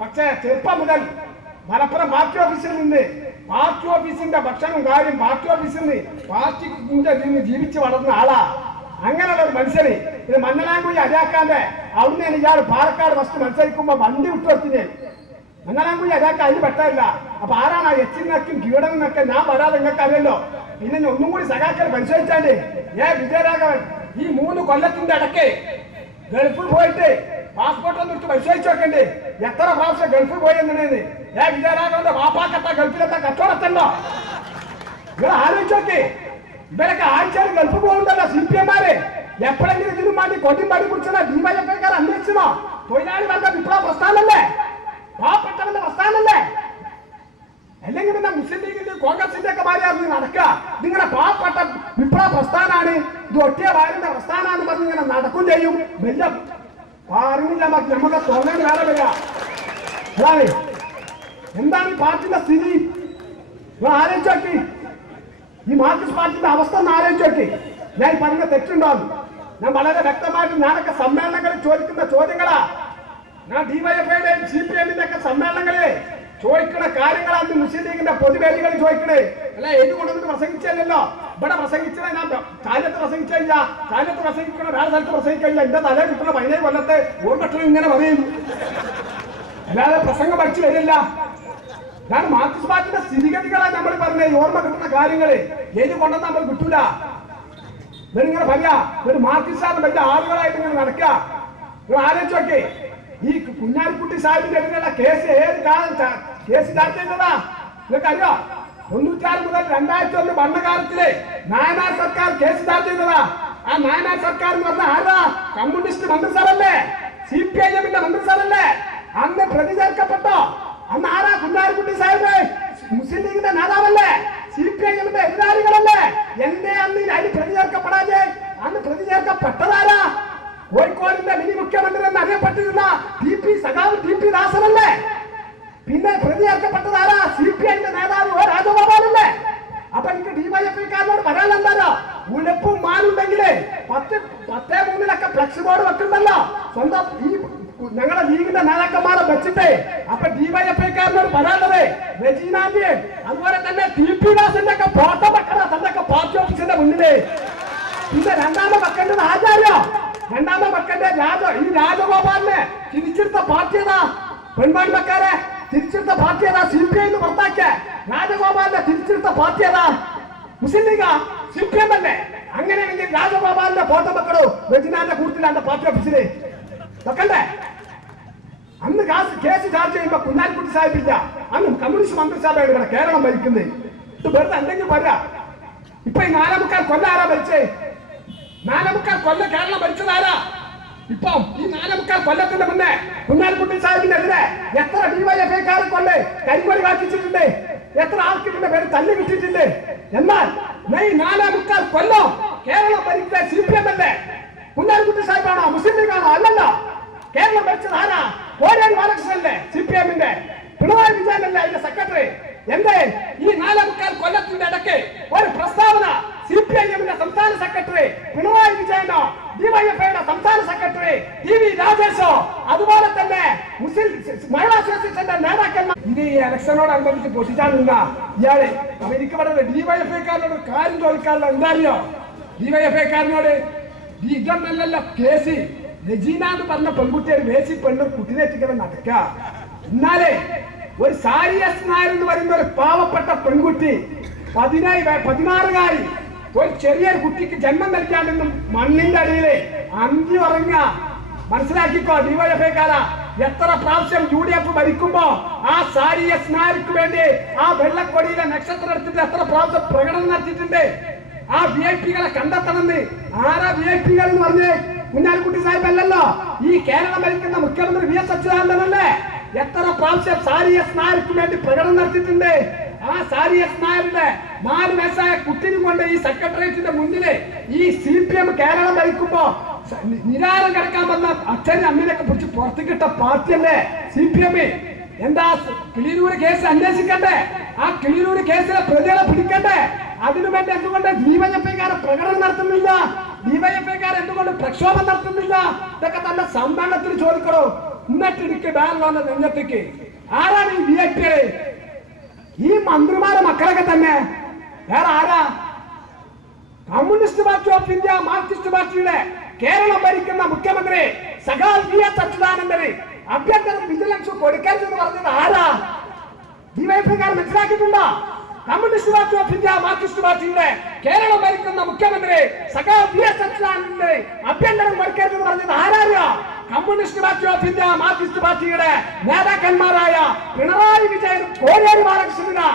പക്ഷേ ചെറുപ്പം മുതൽ മലപ്പുറം പാർട്ടി ഓഫീസിൽ നിന്ന് പാർട്ടി ഓഫീസിന്റെ ഭക്ഷണം കാര്യം പാർട്ടി ഓഫീസിൽ നിന്ന് പാർട്ടിന്റെ നിന്ന് ജീവിച്ച് വളർന്ന ആളാ. അങ്ങനെയുള്ള ഒരു മനുഷ്യന് ഇത് മന്നലാംകുഴി അജാക്കാന്റെ അവിടുന്ന് ഇയാൾ പാലക്കാട് ഫസ്റ്റ് മത്സരിക്കുമ്പോ വണ്ടി വിട്ടുവെത്തിന് മന്നലാംകുഴി അജാക്ക അതിന് പെട്ടല്ല. അപ്പൊ ആരാണ് ആ എച്ചിനക്കും കീടനൊക്കെ ഞാൻ വരാതെ നിങ്ങൾക്ക് അറിയല്ലോ. പിന്നെ ഒന്നും കൂടി സഖാക്കൾ പരിശോധിച്ചാല് വിജയരാഘവൻ ഈ 3 കൊല്ലത്തിന്റെ ഇടയ്ക്ക് ഗൾഫിൽ പോയിട്ട് പാസ്പോർട്ട് ഒന്ന് ഇട്ട് പരിശോധിച്ച് നോക്കണ്ടേ എത്ര പ്രാവശ്യം ഗൾഫിൽ പോയി എങ്ങനെയാണ്. വിജയരാഘവന്റെ വാപ്പാക്കട്ട ഗൾഫിലെത്താൻ കച്ചവടത്തല്ലോ. നിങ്ങൾ ആലോചിച്ച് നോക്കി. ഇവരൊക്കെ ആഴ്ചയിൽ ഗൾഫ് പോകുന്നുണ്ടല്ലോ CPM-മാര്. എപ്പോഴെങ്കിലും ഇതിനു വേണ്ടി കൊടിമ്പാടി കുറിച്ചോ ഡിവൈഎഫ്ഐക്കാർ അന്വേഷിച്ചോ? തൊഴിലാളി വർഗ വിപ്ലവ പ്രസ്ഥാനല്ലേ, പാവപ്പെട്ടവന്റെ പ്രസ്ഥാനല്ലേ? അല്ലെങ്കിൽ പിന്നെ മുസ്ലിം ലീഗിന്റെ കോൺഗ്രസിന്റെ ഒക്കെ മാറിയായിരുന്നു നടക്കുക. ഇതിങ്ങനെ പാവപ്പെട്ട വിപ്ലവ പ്രസ്ഥാനാണ്, ഇത് ഒട്ടിയ വാരിന്റെ പ്രസ്ഥാനാന്ന് പറഞ്ഞ് ഇങ്ങനെ നടക്കും ചെയ്യും. വലിയ പറഞ്ഞില്ല നമുക്ക് തോന്നേണ്ട വേറെ വരിക. അതാണ് എന്താണ് ഈ പാർട്ടിന്റെ സ്ഥിതി. ആലോചിച്ച് നോക്കി. ഈ മാർക്സിസ്റ്റ് പാർട്ടിന്റെ അവസ്ഥ ഒന്ന് ആലോചിച്ച് നോക്കി. ഞാൻ ഈ പറഞ്ഞ തെറ്റുണ്ടോന്ന് ഞാൻ വളരെ വ്യക്തമായിട്ട് ഞാനൊക്കെ സമ്മേളനങ്ങളിൽ ചോദിക്കുന്ന ചോദ്യങ്ങളാ. ഞാൻ ഡിവൈഎഫ്ഐയുടെയും CPM-ന്റെ ഒക്കെ സമ്മേളനങ്ങളിൽ ചോദിക്കുന്ന കാര്യങ്ങളാണ് മുസ്ലിം ലീഗിന്റെ പൊതുവേദികളിൽ ചോദിക്കണേ. അല്ല ഏതുകൊണ്ടൊന്നും പ്രസംഗിച്ചല്ലോ. ഇവിടെ പ്രസംഗിച്ചത് ഞാൻ കാലത്ത് പ്രസംഗിച്ചില്ല, കാലത്ത് പ്രസംഗിക്കണ വേറെ സ്ഥലത്ത് പ്രസംഗിക്കില്ല. എന്റെ തല കിട്ടുന്ന 15 കൊല്ലത്തെ ഓർമ്മ ഇങ്ങനെ പറയും, അല്ലാതെ പ്രസംഗം പഠിച്ചു വരില്ല. ഞാൻ മാർക്സിസ്റ്റ് പാർട്ടിയുടെ സ്ഥിതിഗതികളാണ് നമ്മൾ പറഞ്ഞത്. ഓർമ്മ കിട്ടുന്ന കാര്യങ്ങള് ഏത് കൊണ്ടെന്ന് നമ്മൾ കിട്ടൂല. ഇവരിങ്ങനെ പറയാ ഒരു മാർക്സിസ്റ്റ് വലിയ ആളുകളായിട്ട് ഇങ്ങനെ നടക്കുക. ആലോചിച്ച് നോക്കി. ഈ കുഞ്ഞാലിക്കുട്ടി സാഹിബിന്റെ എതിരെയുള്ള കേസ് ഏത് കാലം കേസ് ചർച്ച ചെയ്തതാ നിങ്ങൾക്ക് അറിയോ? 96 മുതൽ 2001 ഭരണകാലത്തില് നായനാർ സർക്കാർ കേസ് ചർച്ച ചെയ്തതാ. ആ നായനാർ സർക്കാർ എന്ന് പറഞ്ഞ ആരാ? കമ്മ്യൂണിസ്റ്റ് മന്ത്രിസഭല്ലേ, CPIM-ന്റെ മന്ത്രിസഭല്ലേ? അന്ന് പ്രതി ചേർക്കപ്പെട്ടോ? അന്ന് ആരാ? കുഞ്ഞാലിക്കുട്ടി സാഹിബ് മുസ്ലിം ലീഗിന്റെ നേതാവല്ലേ, CPIM-ന്റെ എതിരാളികളല്ലേ? എന്തേ അന്ന് അതിന് പ്രതി ചേർക്കപ്പെടാതെ? അന്ന് പ്രതി ചേർക്കപ്പെട്ടതാരാ? കോഴിക്കോടിന്റെ മിനി മുഖ്യമന്ത്രി എന്ന് അറിയപ്പെട്ടിരുന്ന സഖാവ് TP ദാസനല്ലേ? പിന്നെ പ്രതി ചേർക്കപ്പെട്ടതാരാ? CPI-ന്റെ നേതാവ് രാജഗോപാലല്ലേ? അപ്പൊ എനിക്ക് ഡിവൈഎഫ്ഐക്കാരനോട് പറയാനെന്താരോ, ഉഴപ്പും മാനുണ്ടെങ്കിലേ 10-3 ഫ്ലക്സ് ബോർഡ് വെക്കുന്നുണ്ടല്ലോ സ്വന്തം ഈ ഞങ്ങളുടെ ലീഗിന്റെ നേതാക്കന്മാരെ വെച്ചിട്ടേ. അപ്പൊ ഡിവൈഎഫ്ഐക്കാരനോട് പറയാനുള്ളത് റെജീനാന്റെ അതുപോലെ തന്നെ TP ദാസിന്റെ ഒക്കെ ഫോട്ടോ വെക്കണ തന്റെ പാർട്ടി ഓഫീസിന്റെ മുന്നില്. പിന്നെ രണ്ടാമത് വെക്കേണ്ടത് ആചാര്യോ, രണ്ടാമത് വെക്കേണ്ട ഈ രാജഗോപാലിനെ തിരിച്ചെടുത്ത പാർട്ടി ഏതാ? പെൺവാണിമക്കാരെ തിരിച്ചെടുത്ത പാർട്ടി ഏതാ? CPI-ന്ന് പുറത്താക്കിയ രാജഗോപാലിനെ തിരിച്ചെടുത്ത പാർട്ടി ഏതാ? മുസ്ലിം ലീഗാ? CPM അല്ലേ? അങ്ങനെയാണെങ്കിൽ രാജഗോപാലിന്റെ ഫോട്ടോ വെക്കണോ റെജിനാന്റെ കൂട്ടത്തിലാണ്ട് പാർട്ടി ഓഫീസില് വെക്കണ്ടേ? അന്ന് കേസ് ചാർജ് ചെയ്യുമ്പോ കുഞ്ഞാലിക്കുട്ടി സാഹിബില്ല, അന്ന് കമ്മ്യൂണിസ്റ്റ് മന്ത്രിസഭയാണ് ഇവിടെ കേരളം ഭരിക്കുന്നത്. ഇത് വെറുതെ എന്തെങ്കിലും പറയാ. ഇപ്പൊ ഈ 4.25 കൊല്ലം ആരാ ഭരിച്ചേ? 4.25 കൊല്ലം കേരളം ഭരിച്ചതാരാ? ഇപ്പം ഈ 4.25 കൊല്ലത്തിന്റെ മുന്നേ കുഞ്ഞാലിക്കുട്ടി സാഹിബിനെതിരെ എത്ര ഡിവൈഎഫ്ഐക്കാരെ കൊണ്ട് കരിങ്കൊടി കാട്ടിച്ചിട്ടുണ്ട്, എത്ര ആൾക്കിന്റെ പേര് തല്ലി വിട്ടിട്ടുണ്ട്. എന്നാൽ ഈ 4.25 കൊല്ലം കേരളം ഭരിച്ച CPM അല്ലേ? കുഞ്ഞാലിക്കുട്ടി സാഹിബാണോ? മുസ്ലിം ലീഗാണോ? അല്ലല്ലോ. കേരളം ഭരിച്ചത് ആരാ? കോടിയേരി ബാലകൃഷ്ണനല്ലേ CPM-ന്റെ? പിണറായി വിജയനല്ലേ അതിന്റെ സെക്രട്ടറി? എന്തേ ഈ 4.25 കൊല്ലത്തിന്റെ ഇടയ്ക്ക് ഒരു പ്രസ്താവന CPIM-ന്റെ സംസ്ഥാന സെക്രട്ടറി പിണറായി വിജയനോ, ഡിവൈഎഫ്ഐയുടെ സംസ്ഥാന സെക്രട്ടറി TV രാജേഷോ, അതുപോലെ തന്നെ മുസ്ലിം മഹിളാ അസോസിയേഷന്റെ നേതാക്കന്മാർ ഇത് ഈ ഇലക്ഷനോടനുബന്ധിച്ച് പൊട്ടിച്ചാൽ നിന്നാ ഇയാള് അമേരിക്ക ഡിവൈഎഫ്ഐക്കാരനോട് കാര്യം ചോദിക്കാനുള്ള എന്താറിയോ? ഡിവൈഎഫ്ഐക്കാരനോട് ഇതൊന്നല്ലല്ലോ കേസ്. രജീന എന്ന് പറഞ്ഞ പെൺകുട്ടിയെ വേശി പെണ്ണ് കുട്ടിനെത്തിക്കണം നടക്കുക. എന്നാലേ ഒരു സാരിയസ് നായർ എന്ന് പറയുന്ന ഒരു പാവപ്പെട്ട പെൺകുട്ടി 16-കാരി ഒരു ചെറിയൊരു കുട്ടിക്ക് ജന്മം നൽകാണ്ടെന്നും മണ്ണിന്റെ അടിയില് അന്തി ഉറങ്ങുക. മനസ്സിലാക്കിക്കോ ഡിവൈഎഫ്ഐക്കാരാ. എത്ര പ്രാവശ്യം UDF ഭരിക്കുമ്പോ ആ സാരിയസ് നായർക്ക് വേണ്ടി ആ വെള്ളക്കൊടിയിലെ നക്ഷത്രം എടുത്തിട്ട് എത്ര പ്രാവശ്യം പ്രകടനം നടത്തിയിട്ടുണ്ട്. ആ VIP-കളെ കണ്ടെത്തണമെന്ന്. ആരാ VIP-കൾ എന്ന് പറഞ്ഞേ? കുഞ്ഞാലിക്കുട്ടി സാഹിബ് അല്ലല്ലോ. ഈ കേരളം ഭരിക്കുന്ന മുഖ്യമന്ത്രി VS അച്യുതാനന്ദനല്ലേ? എത്ര പ്രാവശ്യം സാരിയസ് നായർക്ക് വേണ്ടി പ്രകടനം നടത്തിയിട്ടുണ്ട്. ആ സാരിയസ് നായരുടെ 4 വയസ്സായ കുട്ടിനും കൊണ്ട് ഈ സെക്രട്ടേറിയറ്റിന്റെ മുന്നില് ഈ CPM കേരളം ഭരിക്കുമ്പോ നിരാരം കിടക്കാൻ വന്ന അച്ഛനും അമ്മീനൊക്കെ പിടിച്ച് പുറത്തേക്കിട്ട പാർട്ടിയല്ലേ CPM. എന്താ കിളിരൂര് കേസ് അന്വേഷിക്കണ്ടേ? ആ കിളിരൂര് കേസിലെ പ്രതികളെ പിടിക്കണ്ടേ? അതിനുവേണ്ടി എന്തുകൊണ്ട് ഡിവൈഎഫ്ഐക്കാരെ പ്രകടനം നടത്തുന്നില്ല? ഡിവൈഎഫ്ഐക്കാർ എന്തുകൊണ്ട് പ്രക്ഷോഭം നടത്തുന്നില്ല? ഇതൊക്കെ തന്നെ സമ്മേളനത്തിൽ ചോദിക്കണോ. എന്നിട്ട് എനിക്ക് ബാറിലുള്ള നെഞ്ഞത്തേക്ക് ആരാണ് ഈ VIP? ഈ മന്ത്രിമാരെ മക്കളൊക്കെ തന്നെ. വേറെ ആരാ? Communist party of India Marxist പാർട്ടിയുടെ കേരളം ഭരിക്കുന്ന മുഖ്യമന്ത്രി സഖാവ് VS അച്യുതാനന്ദന് ആഭ്യന്തര വിജിലൻസ് കൊടുക്കരുതെന്ന് പറഞ്ഞത് ആരാ? ഡിവൈഎഫ്ഐക്കാർ മനസ്സിലാക്കിയിട്ടുണ്ടോ? Communist party of India Marxist പാർട്ടിയുടെ കേരളം ഭരിക്കുന്ന മുഖ്യമന്ത്രി സഖാവ് VS അച്യുതാനന്ദന് ആഭ്യന്തരം കൊടുക്കരുതെന്ന് പറഞ്ഞത് ആരാ? Communist party of India Marxist പാർട്ടിയുടെ നേതാക്കന്മാരായ പിണറായി വിജയനും കോടിയേരി ബാലകൃഷ്ണനാ.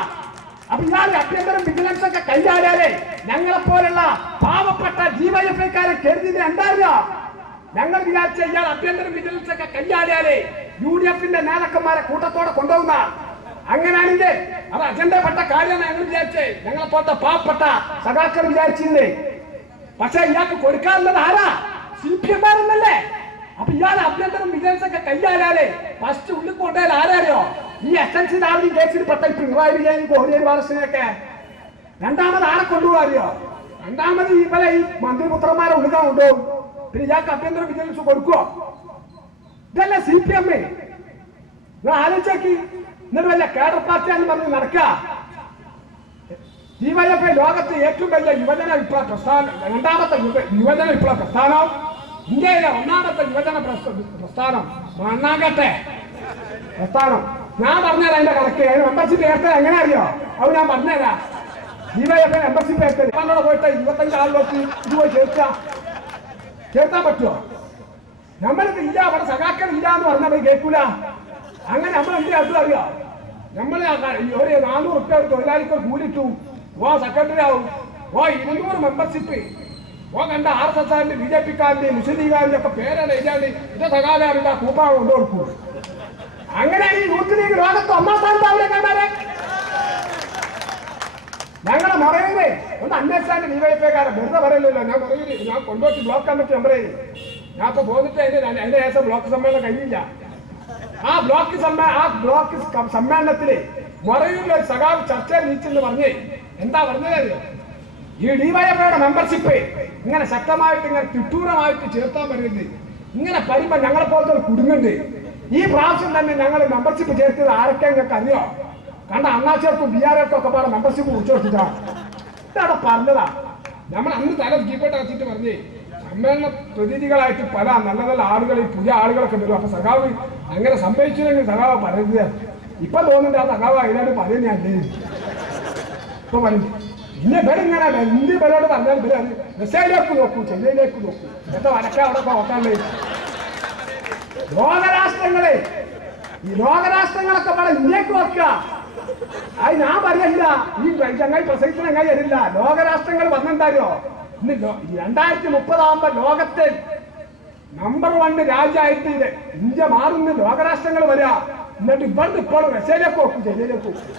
അപ്പൊ ഇയാളെ ആഭ്യന്തരം വിജിലൻസ് ഒക്കെ കൈയാളിയാലേ ഞങ്ങളെപ്പോലുള്ള പാവപ്പെട്ട ഡിവൈഎഫ്ഐക്കാരെ കരുതി എന്താ? ഞങ്ങൾ വിചാരിച്ച ഇയാൾ ആഭ്യന്തരം വിജിലൻസ് ഒക്കെ കൈയാളിയാലേ UDFന്റെ നേതാക്കന്മാരെ കൂട്ടത്തോടെ കൊണ്ടുപോകുന്ന. അങ്ങനെയാണെങ്കിൽ അത് അജണ്ടപ്പെട്ട കാര്യമാണ് ഞങ്ങൾ വിചാരിച്ചേ. ഞങ്ങളെ പോലത്തെ പാവപ്പെട്ട സഖാക്കൾ വിചാരിച്ചില്ലേ. പക്ഷെ ഇയാൾക്ക് കൊടുക്കാറുള്ളത് ആരാ? CPM എന്നല്ലേ. അപ്പൊ ഇയാൾ ആഭ്യന്തരം വിജിലൻസ് ഒക്കെ കൈയാളിയാലേ ഫസ്റ്റ് ഉള്ളിൽ കൊണ്ടുപോയാൽ ആരായോ? ഈ SNC കേസിൽ പെട്ട പിണറായി വിജയൻ കോടിയേരി ബാലകൃഷ്ണനൊക്കെ. രണ്ടാമത് ആരെ കൊണ്ടുപോകാറിയോ? രണ്ടാമത് ഈ മന്ത്രിപുത്രന്മാരെ ഉള്ളിക്കാൻ കൊണ്ടുപോകും. പിന്നെ ഇയാൾക്ക് ആഭ്യന്തര വിജിലൻസ് കൊടുക്കുവോ? ഇതല്ലേ CPM? നിങ്ങൾ ആലോചിച്ചേക്ക്. എന്നിട്ട് വല്ല കേഡർ പാർട്ടിയാന്ന് പറഞ്ഞ് നടക്കുക. ഡിവൈഎഫ്ഐ ലോകത്തെ ഏറ്റവും വലിയ യുവജന വിപ്ലവ പ്രസ്ഥാനം, രണ്ടാമത്തെ യുവജന വിപ്ലവ പ്രസ്ഥാനം, ഇന്ത്യയിലെ ഒന്നാമത്തെ യുവജന പ്രസ്ഥാനം, മണ്ണാങ്കട്ടെ പ്രസ്ഥാനം. ഞാൻ പറഞ്ഞുതരാം അതിന്റെ കണക്ക്. മെമ്പർഷിപ്പ് ഏർത്തത് എങ്ങനെ അറിയോ? അത് ഞാൻ പറഞ്ഞുതരാം. ഡിവൈഎഫ്ഐ മെമ്പർഷിപ്പ് ഏർത്തത് നമ്മളോട് പോയിട്ട് 25 ആളുകൾക്ക് ഇത് പോയി ചേർത്താൻ പറ്റുമോ? നമ്മളിത് ഇല്ല, അവിടെ സഖാക്കൾ ഇല്ല എന്ന് പറഞ്ഞാൽ കേൾക്കൂല. അങ്ങനെ നമ്മൾ എന്ത് അത് അറിയോ? നമ്മൾ ഒരു 400 റുപ്യ തൊഴിലാളികൾ കൂടിയിട്ടു. സെക്രട്ടറി ആവും. 200 മെമ്പർഷിപ്പ്. കണ്ട RSSന്റെ BJPക്കാരന്റെ മുസ്ലിം ലീഗുകാരന്റെ ഒക്കെ പേരാണ് എഴുതാണ്ട് ഇത് സഖാവിന്റെ കൂപ്പാവ് കൊണ്ടുകൊടുക്കൂ. അങ്ങനെയാണ് ഈ യൂത്ത് ലീഗ് ലോകത്ത് 1ാം സ്ഥാനത്താവില്ലേ? ഞങ്ങളുടെ മറയൂര് ഒന്ന് അന്വേഷിച്ചാൽ ഡിവൈഎഫ്ഐക്കാരൻ വെറുതെ പറയല്ലോ. ഞാൻ മറയൂര് ഞാൻ കൊണ്ടുപോയി ബ്ലോക്ക് കമ്മിറ്റി മെമ്പർ ചെയ്തു. ഞാൻ ഇപ്പൊ പോന്നിട്ട് അതിന്റെ ശേഷം ബ്ലോക്ക് സമ്മേളനം കഴിഞ്ഞില്ല. ആ ബ്ലോക്ക് സമ്മേളനത്തില് മറയൂരിൽ ഒരു സഖാവ് ചർച്ചയിൽ നീച്ചെന്ന് പറഞ്ഞേ. എന്താ പറഞ്ഞത്? ഈ ഡിവൈഎഫ്ഐയുടെ മെമ്പർഷിപ്പ് ഇങ്ങനെ ശക്തമായിട്ട് ഇങ്ങനെ തിട്ടൂരമായിട്ട് ചേർത്താൻ വരുന്നത്. ഇങ്ങനെ പറയുമ്പോ ഞങ്ങളെ പോലത്തെ ഒരു കുടുങ്ങുണ്ട്. ഈ പ്രാവശ്യം തന്നെ ഞങ്ങൾ മെമ്പർഷിപ്പ് ചേർത്തത് ആരൊക്കെ നിങ്ങൾക്ക് അറിയോ? കണ്ട അണ്ണാച്ചേർക്കും BRFക്കും ഒക്കെ പാടെ മെമ്പർഷിപ്പ് കുറിച്ച് കൊടുത്തിട്ടാണ്. ഇതവിടെ പറഞ്ഞതാ. നമ്മൾ അന്ന് തല കീപ്പോട്ട് വെച്ചിട്ട് പറഞ്ഞേ സമ്മേളന പ്രതിനിധികളായിട്ട് പല നല്ല നല്ല ആളുകൾ പുതിയ ആളുകളൊക്കെ വരും. അപ്പൊ സഖാവ് അങ്ങനെ സംഭവിച്ചില്ലെങ്കിൽ സഖാവ് പറയുന്നത്. ഇപ്പൊ തോന്നുന്നുണ്ട് ആ സഖാവ് അതിനോട് പറയുന്നതല്ലേ. ഇപ്പൊ പറയും പിന്നെ ഇവരിങ്ങനെ എന്ത് ഇവരോട് പറഞ്ഞാൽ മെസ്സേജിലേക്ക് നോക്കൂ, ചെന്നൈയിലേക്ക് നോക്കൂ. എത്ര വരക്കാൻ അവിടെ നോക്കാണ്ട് ലോകരാഷ്ട്രങ്ങളെ ഈ ലോകരാഷ്ട്രങ്ങളൊക്കെ ഇവിടെ ഇന്ത്യക്ക് വെക്കുക. അത് ഞാൻ പറയല്ല. ഈ ചങ്ങായി പ്രസംഗിക്കുന്ന ചങ്ങായി വരില്ല. ലോകരാഷ്ട്രങ്ങൾ വന്നെന്തായോ ഇന്ന് 2030 ലോകത്തിൽ നമ്പർ 1 രാജ്യമായിട്ട് ഇന്ത്യ മാറുന്ന ലോകരാഷ്ട്രങ്ങൾ വരിക. എന്നിട്ട് ഇവിടുന്ന് ഇപ്പോൾ മെസ്സേജിലേക്ക് നോക്കും, ചെന്നൈയിലേക്ക് നോക്കും.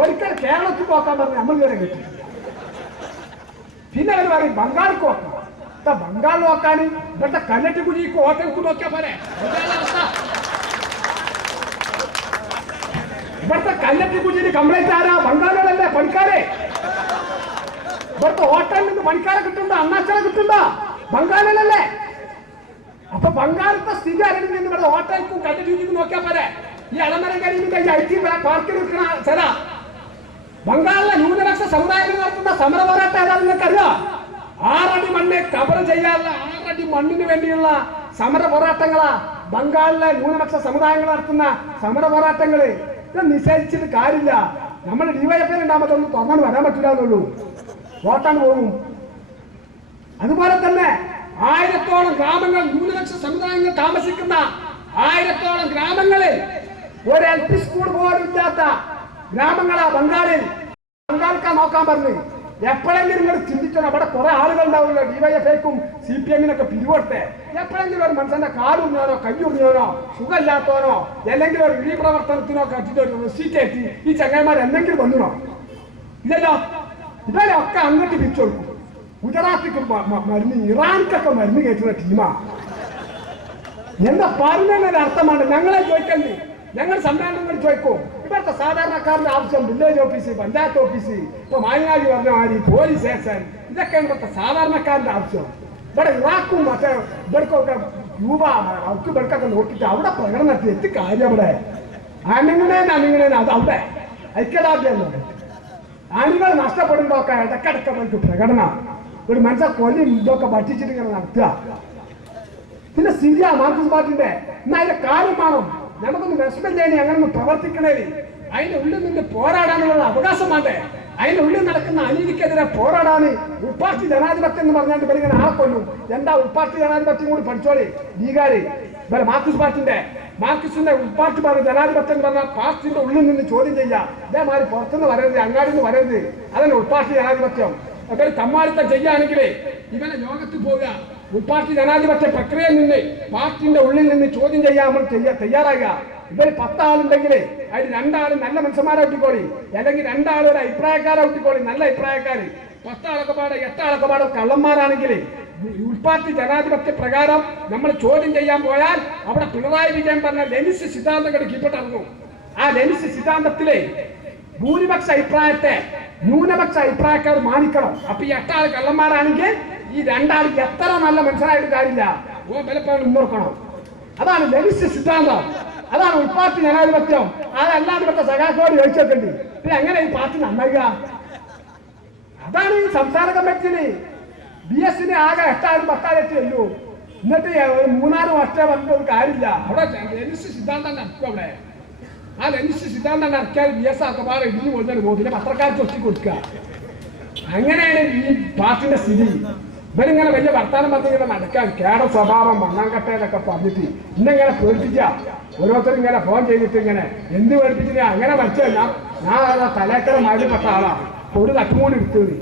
ഒരിക്കൽ കേരളത്തിൽ നോക്കാൻ പറഞ്ഞ് നമ്മൾ ഇതുവരെ കിട്ടി. പിന്നെ അവർ പറയും ബംഗാൾക്ക് നോക്കാം. ബംഗാൾ നോക്കാൻ ഇവിടുത്തെ കല്ലട്ടിക്കുഴിക്ക് ഹോട്ടലിക്ക് നോക്കിയാൽ പോരെ? ഇവിടുത്തെ കല്ലട്ടിക്കുഴിയിൽ കംപ്ലൈന്റ് ആരാ? ബംഗാളികളല്ലേ പണിക്കാരെ. ഇവിടുത്തെ ഹോട്ടലിൽ നിന്ന് പണിക്കാരെ കിട്ടുന്നുണ്ടോ? അണ്ണാച്ചനെ കിട്ടുന്നുണ്ടോ? ബംഗാളിലല്ലേ. അപ്പൊ ബംഗാളിലത്തെ സ്ഥിതി അറിയണമെങ്കിൽ ഇവിടുത്തെ ഹോട്ടലിക്കും കല്ലട്ടിക്കുഴിക്കും നോക്കിയാൽ പോരെ? ഈ അളമരങ്കരിന്റെ IT പാർക്കിൽ നിൽക്കുന്ന സ്ഥലം ബംഗാളിലെ ന്യൂനപക്ഷ സമുദായങ്ങൾ നടത്തുന്ന സമര പോരാട്ടം ഏതാ നിങ്ങൾക്കറിയോ? 6 അടി മണ്ണ് കവർ ചെയ്യാനുള്ള 6 അടി മണ്ണിന് വേണ്ടിയുള്ള സമര പോരാട്ടങ്ങളാ ബംഗാളിലെ ന്യൂനപക്ഷ സമുദായങ്ങൾ നടത്തുന്ന സമര പോരാട്ടങ്ങള്. ഇത് നിഷേധിച്ചിട്ട് കാര്യമില്ല. നമ്മൾ ഡിവൈഎഫ്ഐ രണ്ടാമതൊന്നും തുറന്നു വരാൻ പറ്റില്ല എന്നുള്ളൂ. വോട്ടാണ് പോകും. അതുപോലെ തന്നെ 1000ഓളം ഗ്രാമങ്ങൾ ന്യൂനപക്ഷ സമുദായങ്ങൾ താമസിക്കുന്ന 1000ഓളം ഗ്രാമങ്ങളിൽ ഒരു LP സ്കൂൾ പോലും ഇല്ലാത്ത ഗ്രാമങ്ങളാ ബംഗാളിൽ. ബംഗാൾക്കാ നോക്കാൻ പറഞ്ഞു. എപ്പോഴെങ്കിലും നിങ്ങൾ ചിന്തിക്കണം, അവിടെ കുറെ ആളുകൾ ഉണ്ടാവില്ല ഡിവൈഎഫ്ഐക്കും CPM-നൊക്കെ പിരിവെടുത്തേ. എപ്പോഴെങ്കിലും ഒരു മനുഷ്യന്റെ കാലുറിഞ്ഞോനോ കയ്യുറിഞ്ഞോനോ സുഖമില്ലാത്തവനോ അല്ലെങ്കിൽ ഒരു ഇഴി പ്രവർത്തനത്തിനോ കറ്റിട്ട് ഒരു റെസീറ്റ് എത്തി ഈ ചങ്ങന്മാർ എന്തെങ്കിലും വന്നിനോ? ഇല്ലല്ലോ. ഇവരെ ഒക്കെ അങ്ങോട്ട് പിരിച്ചു കൊടുക്കും. ഗുജറാത്തിക്ക് മരുന്ന്, ഇറാൻക്കൊക്കെ മരുന്ന് കയറ്റുന്ന ടീമാ. എന്താ പറഞ്ഞതിന്റെ അർത്ഥമാണ്? ഞങ്ങളെ ചോദിക്കണ്ടേ? ഞങ്ങൾ സമ്മേളനങ്ങൾ ചോദിക്കും. ഇവിടുത്തെ സാധാരണക്കാരന്റെ ആവശ്യം വില്ലേജ് ഓഫീസ്, പഞ്ചായത്ത് ഓഫീസ്, ഇപ്പൊ മാങ്ങാടി പറഞ്ഞ മാതിരി പോലീസ് സ്റ്റേഷൻ, ഇതൊക്കെയാണ് ഇവിടുത്തെ സാധാരണക്കാരന്റെ ആവശ്യം. ഇവിടെ ഇറാഖും മറ്റേ ഇവർക്കൊക്കെ രൂപ അവർക്ക് വെടുക്കൊക്കെ നോക്കിയിട്ട് അവിടെ പ്രകടനം നടത്തി എത്തി കാര്യം അവിടെ അണിങ്ങണേന് അത് അവിടെ ഐക്യദാർഢ്യം അണികൾ നഷ്ടപ്പെടുമ്പോഴൊക്കെ ഇടക്കിടക്ക് അവർക്ക് പ്രകടനം ഒരു മനുഷ്യ കൊല്ലും ഇതൊക്കെ ഭക്ഷിച്ചിട്ട് ഇങ്ങനെ നടത്തുക. പിന്നെ സിരിയ മാർക്സിസ്റ്റ് പാർട്ടിന്റെ എന്നാ അതിന്റെ കാര്യം വേണം. നമുക്കൊന്ന് വിഷമില്ലേ അങ്ങനെ പ്രവർത്തിക്കണേ, അതിന്റെ ഉള്ളിൽ നിന്ന് പോരാടാനുള്ള അവകാശം വേണ്ടേ? അതിന്റെ ഉള്ളിൽ നടക്കുന്ന അനീതിക്കെതിരെ പോരാടാന് ഉൾപാർട്ടി ജനാധിപത്യം എന്ന് പറഞ്ഞാൽ ഇവരിങ്ങനെ ആളെ കൊല്ലും. എന്താ ഉൾപാർട്ടി ജനാധിപത്യം കൂടി പഠിച്ചോളി. ലീഗാര് മാർക്സിസ്റ്റ് പാർട്ടിന്റെ ഉൾപാർട്ടി പറഞ്ഞ ജനാധിപത്യം എന്ന് പറഞ്ഞാൽ പാർട്ടിന്റെ ഉള്ളിൽ നിന്ന് ചോദ്യം ചെയ്യാം. ഇതേമാതിരി പുറത്തുനിന്ന് വരരുത്, അങ്ങാടിൽ നിന്ന് വരരുത്. അതന്നെ ഉൾപാർട്ടി ജനാധിപത്യം. അവർ തമ്മാടിത്തം ചെയ്യുകയാണെങ്കിലേ ഇവനെ ലോകത്ത് പോവുക. ഉൾപാർട്ടി ജനാധിപത്യ പ്രക്രിയയിൽ നിന്ന് പാർട്ടിന്റെ ഉള്ളിൽ നിന്ന് ചോദ്യം ചെയ്യാൻ നമ്മൾ തയ്യാറാകുക. ഇവർ 10 ആളുണ്ടെങ്കിൽ അതിൽ 2 ആള് നല്ല മനുഷ്യന്മാരെ ഊട്ടിക്കോളി, അല്ലെങ്കിൽ 2 ആള് ഒരു അഭിപ്രായക്കാരെ ഊട്ടിക്കോളി, നല്ല അഭിപ്രായക്കാര്. 10 ആളൊക്കെ പാടെ 8 ആളൊക്കെ പാടെ കള്ളന്മാരാണെങ്കിൽ ഉൾപാർട്ടി ജനാധിപത്യ പ്രകാരം നമ്മൾ ചോദ്യം ചെയ്യാൻ പോയാൽ അവിടെ പിണറായി വിജയൻ പറഞ്ഞ ലെനിസ്റ്റ് സിദ്ധാന്തങ്ങൾ കീഴ്പ്പെട്ടിറങ്ങും. ആ ലെനിസ്റ്റ് സിദ്ധാന്തത്തിലെ ഭൂരിപക്ഷ അഭിപ്രായത്തെ ന്യൂനപക്ഷ അഭിപ്രായക്കാർ മാനിക്കണം. അപ്പൊ ഈ 8 ആള് കള്ളന്മാരാണെങ്കിൽ ഈ 2 ആൾക്ക് എത്ര നല്ല മനുഷ്യനായിട്ട് കാര്യമില്ല, ഓ വിലപ്പോഴും മുന്നോക്കണം. അതാണ് ലെനിസ്റ്റ് സിദ്ധാന്തം, അതാണ് ഉൾപാർട്ടി ജനാധിപത്യം. അതല്ലാതെ ഇവിടുത്തെ സഖാക്കളോട് ചോദിച്ചേക്കണ്ടി പിന്നെ എങ്ങനെ ഈ പാർട്ടി നന്നാകുക? അതാണ് ഈ സംസ്ഥാന കമ്മിറ്റിന് BS ആകെ 8 ആളും 10 ആളും എത്തിയല്ലോ. എന്നിട്ട് 3-4 വർഷം വന്നിട്ട് ഒരു കാര്യമില്ല. അവിടെ ലെനിസ്റ്റ് സിദ്ധാന്തം നടക്കും. അവിടെ ആ ലെനിസ്റ്റ് സിദ്ധാന്തം നടക്കിയാൽ BS ആക്കപാടെ ഇടിഞ്ഞു കൊടുത്താൽ പോകുന്നില്ല, പത്രക്കാർക്ക് ഒറ്റി കൊടുക്കുക. അങ്ങനെയാണ് ഈ പാർട്ടിന്റെ സ്ഥിതി. ഇവരിങ്ങനെ വലിയ വർത്താനം പറഞ്ഞിങ്ങനെ നടക്കാൻ കേട സ്വഭാവം മണ്ണാങ്കട്ടയിലൊക്കെ പറഞ്ഞിട്ട് ഇന്നെങ്ങനെ പേടിപ്പിക്കുക. ഓരോരുത്തരും ഇങ്ങനെ ഫോൺ ചെയ്തിട്ട് ഇങ്ങനെ എന്ത് പേടിപ്പിച്ചില്ല അങ്ങനെ മരിച്ചല്ല. ഞാൻ തലേക്കര മാറ്റിപ്പെട്ട ആളാണ്, ഒരു തട്ടുമൂടി എടുത്തത്.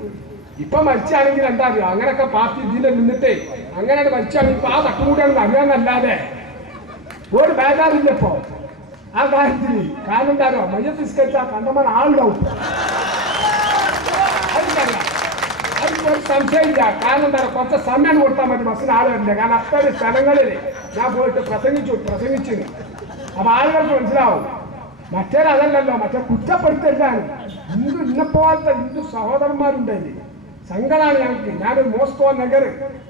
ഇപ്പൊ മരിച്ചാണെങ്കിൽ എന്താ അറിയോ, അങ്ങനെയൊക്കെ പാർട്ടി ഇതിന്റെ നിന്നിട്ട് അങ്ങനെ മരിച്ചാണെങ്കിൽ ഇപ്പൊ ആ തട്ടുമൂടിയാണ് അറിയാന്നല്ലാതെ ഒരു ബേജാറില്ല ഇപ്പൊ ആ കാര്യത്തിൽ. കാരണം എന്താ അറിയോ, മയ്യത്ത് നിസ്കരിച്ചാൽ കണ്ടമാൻ ആളുണ്ടാവും. ഒരു സംശയമില്ല. കാരണം എന്താ, കുറച്ച് സമയം കൊടുത്താൽ മതി, ബസ്സിന് ആൾ വരില്ല. കാരണം അത്തരം സ്ഥലങ്ങളിൽ ഞാൻ പോയിട്ട് പ്രസംഗിച്ചു. അപ്പൊ ആളുകൾക്ക് മനസ്സിലാവും. മറ്റേതല്ലല്ലോ, മറ്റേ കുറ്റപ്പെടുത്തല്ലാണ്. ഇന്നെപ്പോലത്തെ ഹിന്ദു സഹോദരന്മാരുണ്ടായില്ലേ, സങ്കടമാണ് ഞങ്ങൾക്ക്. ഞാനൊരു മോസ്കോ നഗർ,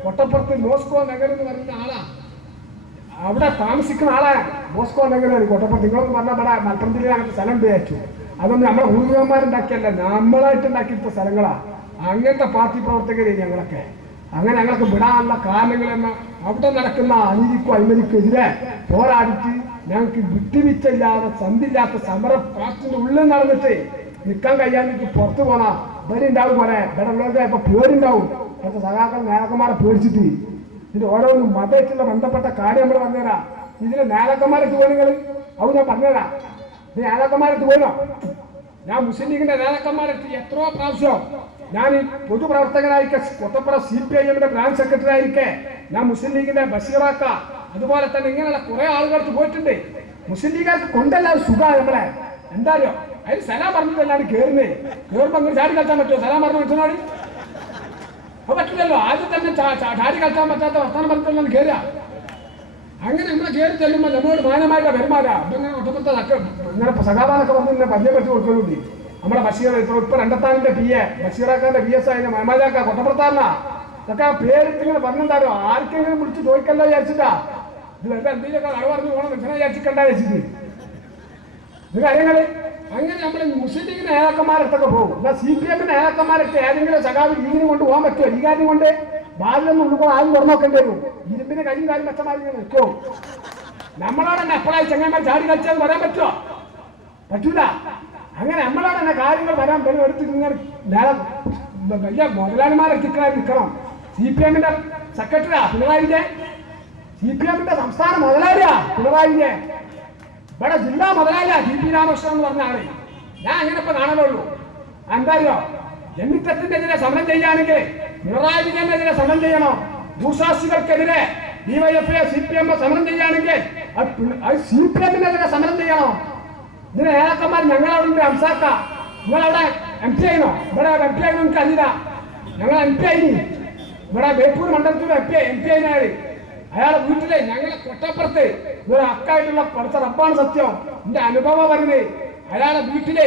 കൊട്ടപ്പുറത്ത് മോസ്കോ നഗർ എന്ന് പറയുന്ന ആളാ, അവിടെ താമസിക്കുന്ന ആളാണ്. മോസ്കോ നഗർ കൊട്ടപ്പുറത്ത്. നിങ്ങളൊന്ന് പറഞ്ഞാൽ ഇവിടെ മലപ്പുറം ജില്ലയിൽ അങ്ങനത്തെ സ്ഥലം ഉപയോഗിച്ചു. അതൊന്നും നമ്മളെ പൂർവികന്മാരുണ്ടാക്കിയല്ല, നമ്മളായിട്ട് ഉണ്ടാക്കിയിട്ടുള്ള സ്ഥലങ്ങളാ. അങ്ങനത്തെ പാർട്ടി പ്രവർത്തകരെ ഞങ്ങളൊക്കെ. അങ്ങനെ ഞങ്ങൾക്ക് വിടാനുള്ള കാരണങ്ങളെന്ന അവിടെ നടക്കുന്ന അനീതിക്കും അഴിമതിക്കെതിരെ പോരാടിച്ച് ഞങ്ങൾക്ക് വിട്ടുവീഴ്ചയില്ലാതെ സന്ധില്ലാത്ത സമരം പാർട്ടിന്റെ ഉള്ളിൽ നടന്നിട്ട് നിൽക്കാൻ കഴിയാൻ പുറത്തു പോന്നാ ഇവരുണ്ടാവും. പോലെ ഇവിടെ ഉള്ളവരുടെ ഇപ്പൊ പേരുണ്ടാവും. കുറച്ച് സഖാക്കൾ നേതാക്കന്മാരെ പേടിച്ചിട്ട് ഇതിന് ഓരോന്നും മതമായിട്ടുള്ള ബന്ധപ്പെട്ട കാര്യം നമ്മൾ പറഞ്ഞുതരാം. ഇതിന് നേതാക്കന്മാരെടുത്ത് പോയി നിങ്ങൾ അത് ഞാൻ പറഞ്ഞുതരാം. ഇത് നേതാക്കന്മാരെടുത്ത് പോയിനോ? ഞാൻ മുസ്ലിം ലീഗിന്റെ നേതാക്കന്മാരെടുത്ത് എത്രയോ പ്രാവശ്യം ഞാൻ ഈ പൊതുപ്രവർത്തകനായിരിക്കെ, കൊട്ടപ്പുറ CPIM ബ്രാഞ്ച് സെക്രട്ടറി ആയിരിക്കെ ഞാൻ മുസ്ലിം ലീഗിന്റെ ബഷീറാക്ക, അതുപോലെ തന്നെ ഇങ്ങനെയുള്ള കുറെ ആളുകൾക്ക് പോയിട്ടുണ്ട്. മുസ്ലിം ലീഗുകാർക്ക് കൊണ്ടല്ല സുഖമാണ് നമ്മളെ. എന്തായാലും അതിന് സലാം പറഞ്ഞിട്ടല്ലാണ് കയറുന്നേ. കയറുമ്പോ അങ്ങനെ ചാടി കളിച്ചാൻ പറ്റുമോ? സലാം പറഞ്ഞു വെച്ചോടി അപ്പൊ പറ്റില്ലല്ലോ. ആദ്യം തന്നെ ചാടി കളിച്ചാൻ പറ്റാത്ത വർത്താനം പറഞ്ഞിട്ടല്ലാണ് കയറുക. അങ്ങനെ നമ്മളെ കയറി ചെല്ലുമ്പോൾ നമ്മളോട് മാനമായിട്ട് പെരുമാറുക. ഇങ്ങനെ ഒട്ടപ്പുറത്തെ ഇങ്ങനെ സഖാബാനൊക്കെ വന്ന് ഇങ്ങനെ പരിചയപ്പെടുത്തി കൊടുക്കുന്നുണ്ട്. നമ്മുടെ ബഷീർ ഇപ്പൊ 2 PA ബഷീറാക്കാന്റെ PS ആയിരുന്നു മഹമാജാക്ക കൊട്ടപ്പുറത്താറിനാ. ഇതൊക്കെ പേരിട്ട് ഇങ്ങനെ പറഞ്ഞെന്താരോ ആർക്കെങ്കിലും വിളിച്ച് ചോദിക്കല്ലോ വിചാരിച്ചിട്ടാ. ഇത് വെറുതെ എന്തെങ്കിലുമൊക്കെ അളവ് പറഞ്ഞു പോകണം മനുഷ്യനെ വിചാരിച്ചിട്ടുണ്ടാ വെച്ചിട്ട് ഇത് കാര്യങ്ങള്. അങ്ങനെ നമ്മൾ മുസ്ലിം ലീഗിന്റെ നേതാക്കന്മാരടുത്തൊക്കെ പോകും. എന്നാൽ CPM നേതാക്കന്മാരൊക്കെ ഏതെങ്കിലും സഖാവ് ലീഗിന് കൊണ്ട് പോകാൻ പറ്റുമോ? ഈ കാര്യം കൊണ്ട് ബാലിലൊന്നും ഉള്ളുമ്പോൾ ആദ്യം തുറന്നു നോക്കേണ്ടി വരും. ഇരുമ്പിന് കയ്യും കാര്യം മെച്ചമാരി നിൽക്കും. നമ്മളോട് തന്നെ എപ്പോഴായി ചങ്ങന്മാർ ചാടി കളിച്ചാൽ പറയാൻ പറ്റുമോ? പറ്റൂല. അങ്ങനെ നമ്മളോട് തന്നെ കാര്യങ്ങൾ വരാൻ വരും എടുത്തിട്ട് ഇങ്ങനെ വലിയ മുതലാളിമാരെ നിൽക്കണം. CPM സെക്രട്ടറിയാ പിണറായി വിജയൻ, CPM സംസ്ഥാന മുതലാളിയാ പിണറായി വിജയൻ, ഇവിടെ ജില്ലാ മുതലാളിയാ TP രാമകൃഷ്ണൻ എന്ന് പറഞ്ഞ ആള്. ഞാൻ അങ്ങനെ ഇപ്പൊ കാണലുള്ളൂ. എന്താ അറിയോ, ജന്മിത്വത്തിനെതിരെ സമരം ചെയ്യുകയാണെങ്കിൽ പിണറായി വിജയനെതിരെ സമരം ചെയ്യണം. ഭൂശാസ്ത്രികൾക്കെതിരെ DYFI CPM സമരം ചെയ്യുകയാണെങ്കിൽ അത് CPM സമരം ചെയ്യണം. ഇതിന് നേതാക്കന്മാർ ഞങ്ങളവിടെ അംസാക്ക, നിങ്ങളവിടെ MP ആയിനോ? ഇവിടെ MP ആയിരുന്നു എനിക്ക് അറിയില്ല. ഞങ്ങൾ MP ആയിനി. ഇവിടെ ബേപ്പൂർ മണ്ഡലത്തിൽ MP ആയിരുന്നയാള്. അയാളെ വീട്ടിലെ ഞങ്ങളെ കൊട്ടപ്പുറത്ത് ഒരു അക്കായിട്ടുള്ള പഠിച്ച റബ്ബാണ് സത്യം. എന്റെ അനുഭവം പറയുന്നത്. അയാളെ വീട്ടിലെ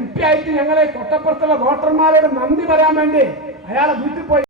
MP ആയിട്ട് ഞങ്ങളെ കൊട്ടപ്പുറത്തുള്ള വോട്ടർമാരോട് നന്ദി പറയാൻ വേണ്ടി അയാളെ വീട്ടിൽ പോയി